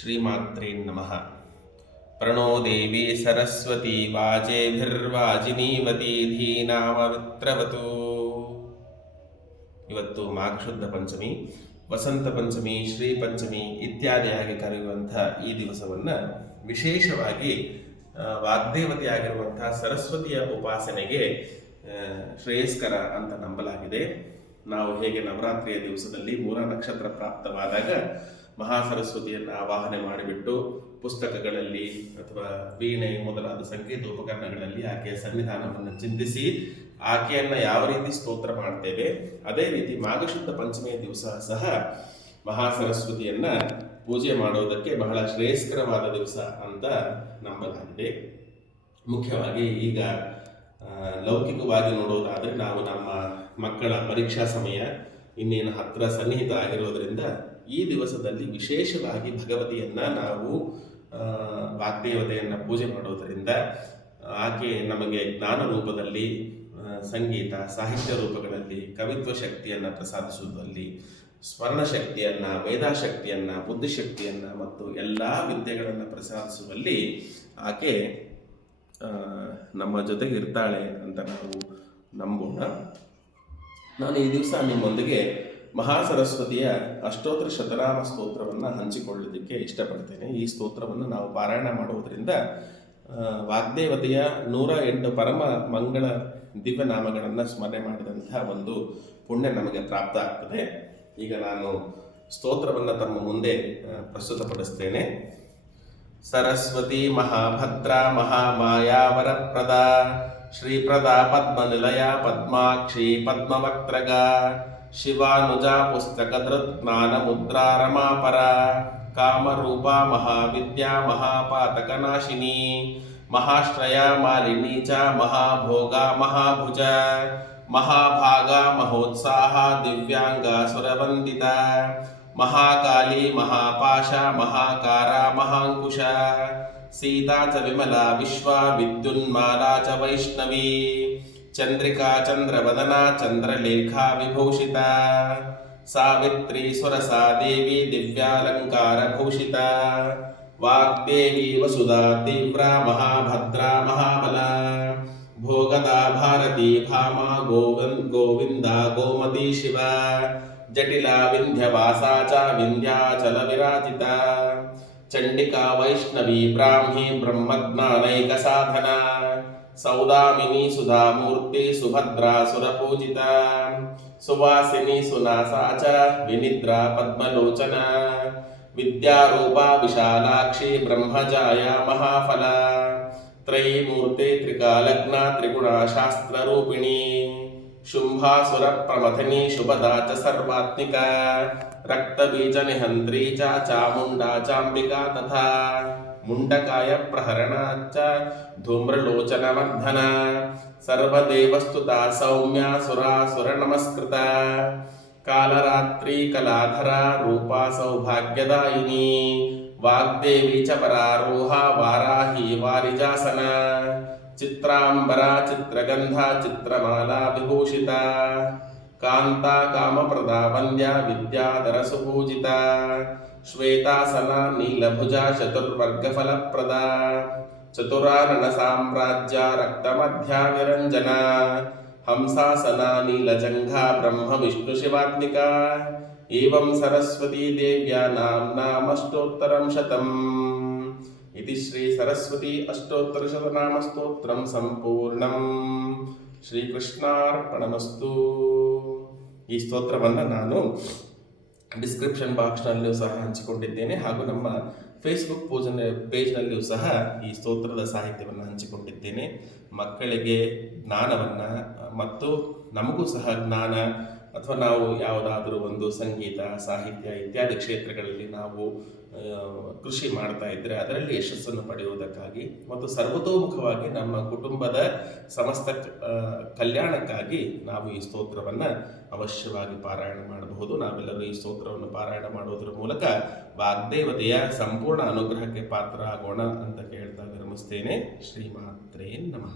ಶ್ರೀಮಾತ್ರೇ ನಮಃ. ಪ್ರಣೋ ದೇವಿ ಸರಸ್ವತಿ ವಾಜೇಭಿರ್ವಾಜಿನೀವತಿ ಧೀನಾಮವಿತ್ರವತು. ಇವತ್ತು ಮಾಘಶುದ್ಧ ಪಂಚಮಿ, ವಸಂತ ಪಂಚಮಿ, ಶ್ರೀ ಪಂಚಮಿ ಇತ್ಯಾದಿಯಾಗಿ ಕರೆಯುವಂತಹ ಈ ದಿವಸವನ್ನು ವಿಶೇಷವಾಗಿ ವಾಗ್ದೇವತೆಯಾಗಿರುವಂತಹ ಸರಸ್ವತಿಯ ಉಪಾಸನೆಗೆ ಶ್ರೇಯಸ್ಕರ ಅಂತ ನಂಬಲಾಗಿದೆ. ನಾವು ಹೇಗೆ ನವರಾತ್ರಿಯ ದಿವಸದಲ್ಲಿ ಮೂಲ ನಕ್ಷತ್ರ ಪ್ರಾಪ್ತವಾದಾಗ ಮಹಾಸರಸ್ವತಿಯನ್ನು ಆವಾಹನೆ ಮಾಡಿಬಿಟ್ಟು ಪುಸ್ತಕಗಳಲ್ಲಿ ಅಥವಾ ವೀಣೆ ಮೊದಲಾದ ಸಂಗೀತ ಉಪಕರಣಗಳಲ್ಲಿ ಆಕೆಯ ಸನ್ನಿಧಾನವನ್ನು ಚಿಂತಿಸಿ ಆಕೆಯನ್ನು ಯಾವ ರೀತಿ ಸ್ತೋತ್ರ ಮಾಡ್ತೇವೆ, ಅದೇ ರೀತಿ ಮಾಘಶುದ್ಧ ಪಂಚಮಿಯ ದಿವಸ ಸಹ ಮಹಾಸರಸ್ವತಿಯನ್ನ ಪೂಜೆ ಮಾಡೋದಕ್ಕೆ ಬಹಳ ಶ್ರೇಯಸ್ಕರವಾದ ದಿವಸ ಅಂತ ನಂಬಲಾಗಿದೆ. ಮುಖ್ಯವಾಗಿ ಈಗ ಲೌಕಿಕವಾಗಿ ನೋಡೋದಾದರೆ ನಾವು ನಮ್ಮ ಮಕ್ಕಳ ಪರೀಕ್ಷಾ ಸಮಯ ಇನ್ನೇನು ಹತ್ರ ಸನ್ನಿಹಿತ ಆಗಿರೋದ್ರಿಂದ ಈ ದಿವಸದಲ್ಲಿ ವಿಶೇಷವಾಗಿ ಭಗವತಿಯನ್ನ ನಾವು ವಾಗ್ದೇವತೆಯನ್ನು ಪೂಜೆ ಮಾಡೋದರಿಂದ ಆಕೆ ನಮಗೆ ಜ್ಞಾನ ರೂಪದಲ್ಲಿ ಸಂಗೀತ, ಸಾಹಿತ್ಯ ರೂಪಗಳಲ್ಲಿ, ಕವಿತ್ವ ಶಕ್ತಿಯನ್ನು ಪ್ರಸಾದಿಸುವುದರಲ್ಲಿ, ಸ್ಮರಣ ಶಕ್ತಿಯನ್ನ ವೇದಾಶಕ್ತಿಯನ್ನು ಬುದ್ಧಿಶಕ್ತಿಯನ್ನು ಮತ್ತು ಎಲ್ಲ ವಿದ್ಯೆಗಳನ್ನು ಪ್ರಸಾದಿಸುವಲ್ಲಿ ಆಕೆ ನಮ್ಮ ಜೊತೆಗೆ ಇರ್ತಾಳೆ ಅಂತ ನಾವು ನಂಬೋಣ. ನಾನು ಈ ದಿವಸ ನಿಮ್ಮೊಂದಿಗೆ ಮಹಾಸರಸ್ವತಿಯ ಅಷ್ಟೋತ್ತರ ಶತನಾಮ ಸ್ತೋತ್ರವನ್ನು ಹಂಚಿಕೊಳ್ಳೋದಕ್ಕೆ ಇಷ್ಟಪಡ್ತೇನೆ. ಈ ಸ್ತೋತ್ರವನ್ನು ನಾವು ಪಾರಾಯಣ ಮಾಡುವುದರಿಂದ ವಾಗ್ದೇವತೆಯ ನೂರ ಎಂಟು ಪರಮ ಮಂಗಳ ದಿವ್ಯನಾಮಗಳನ್ನು ಸ್ಮರಣೆ ಮಾಡಿದಂತಹ ಒಂದು ಪುಣ್ಯ ನಮಗೆ ಪ್ರಾಪ್ತ ಆಗ್ತದೆ. ಈಗ ನಾನು ಸ್ತೋತ್ರವನ್ನು ತಮ್ಮ ಮುಂದೆ ಪ್ರಸ್ತುತಪಡಿಸ್ತೇನೆ. ಸರಸ್ವತಿ ಮಹಾಭದ್ರ ಮಹಾಮಾಯಾವರಪ್ರದ, ಶ್ರೀಪ್ರದ ಪದ್ಮನಿಲಯ ಪದ್ಮಾಕ್ಷಿ ಪದ್ಮವಕ್ತ್ರಗ शिवानुजा पुस्तकदृत्नानमुद्रारमापरा कामरूपा महाविद्या महापातकनाशिनी, महाश्रया मालिनी च महाभोगा महाभुज, महाभागा महोत्साह दिव्याङ्गा सुरवंदिता महाकाली महापाशा महाकारा महाङ्कुशा, सीता च विमला विश्वा विद्युन्माला च वैष्णवी। चंद्रिका चंद्रवदना चंद्रलेखा विभूषिता, सावित्री सुरसा देवी दिव्यालङ्कारभूषिता वाग्देवी वसुधा तीव्रा महाभद्रा महाबला, भोगदा भारती भामा गोविंद गोविंदा गोमती शिवा, जटिला विंध्यवासा च विन्ध्याचलविराजिता चंडिका वैष्णवी ब्राह्मी ब्रह्मज्ञानैकसाधना సౌదామిని సుధామూర్తి సుభద్ర సురపూజిత సువాసిని సునాసాచ వినిద్ర పద్మలోచన విద్యారూప విశాలాక్షి బ్రహ్మజాయ మహాఫల త్రయీమూర్తి త్రికాలగ్న త్రిగుణాశాస్త్రరూపిణి శుంభాసుర ప్రమథని శుభదా చ సర్వాత్మిక రక్తబీజ నిహంత్రీ చాముండా చాంబికా తథా. ముండకాయ ప్రహరణాచ్చ ధూమ్రలోచనవర్ధన సర్వదేవస్తుత సౌమ్యాసురాసుర నమస్కృత. కాలరాత్రి కళాధర రూపా సౌభాగ్యదాయిని. వాగ్దేవి చ పరారోహ వారాహి వారిజాసన. చిత్రాంబరా చిత్రగంధ చిత్రమాలా విభూషిత. కాంతా కామప్రదా వంద్యా విద్యాధర సుపూజిత శ్వేతాసన నీలభుజ చతుర్వర్గఫలప్రద చతురారణ సామ్రాజ్య రక్తమధ్యా విరంజన హంసాసన నీలజంఘ బ్రహ్మ విష్ణు శివాత్మిక ఏం సరస్వతీ దేవ్యా శతం ఇది శ్రీ సరస్వతి అష్టోత్తరశతనామస్తోత్రం సంపూర్ణం ಶ್ರೀಕೃಷ್ಣಾರ್ಪಣಮಸ್ತು. ಈ ಸ್ತೋತ್ರವನ್ನು ನಾನು ಡಿಸ್ಕ್ರಿಪ್ಷನ್ ಬಾಕ್ಸ್ನಲ್ಲೂ ಸಹ ಹಂಚಿಕೊಂಡಿದ್ದೇನೆ. ಹಾಗೂ ನಮ್ಮ ಫೇಸ್ಬುಕ್ ಪೂಜನೆ ಪೇಜ್ನಲ್ಲಿಯೂ ಸಹ ಈ ಸ್ತೋತ್ರದ ಸಾಹಿತ್ಯವನ್ನು ಹಂಚಿಕೊಂಡಿದ್ದೇನೆ. ಮಕ್ಕಳಿಗೆ ಜ್ಞಾನವನ್ನು, ಮತ್ತು ನಮಗೂ ಸಹ ಜ್ಞಾನ, ಅಥವಾ ನಾವು ಯಾವುದಾದರೂ ಒಂದು ಸಂಗೀತ, ಸಾಹಿತ್ಯ ಇತ್ಯಾದಿ ಕ್ಷೇತ್ರಗಳಲ್ಲಿ ನಾವು ಕೃಷಿ ಮಾಡ್ತಾ ಇದ್ದರೆ ಅದರಲ್ಲಿ ಯಶಸ್ಸನ್ನು ಪಡೆಯುವುದಕ್ಕಾಗಿ, ಮತ್ತು ಸರ್ವತೋಮುಖವಾಗಿ ನಮ್ಮ ಕುಟುಂಬದ ಸಮಸ್ತ ಕಲ್ಯಾಣಕ್ಕಾಗಿ ನಾವು ಈ ಸ್ತೋತ್ರವನ್ನು ಅವಶ್ಯವಾಗಿ ಪಾರಾಯಣ ಮಾಡಬಹುದು. ನಾವೆಲ್ಲರೂ ಈ ಸ್ತೋತ್ರವನ್ನು ಪಾರಾಯಣ ಮಾಡುವುದರ ಮೂಲಕ ವಾಗ್ದೇವತೆಯ ಸಂಪೂರ್ಣ ಅನುಗ್ರಹಕ್ಕೆ ಪಾತ್ರ ಆಗೋಣ ಅಂತ ಕೇಳ್ತಾ ವಿರಮಿಸ್ತೇನೆ ಶ್ರೀಮಾತ್ರೇ ನಮಃ.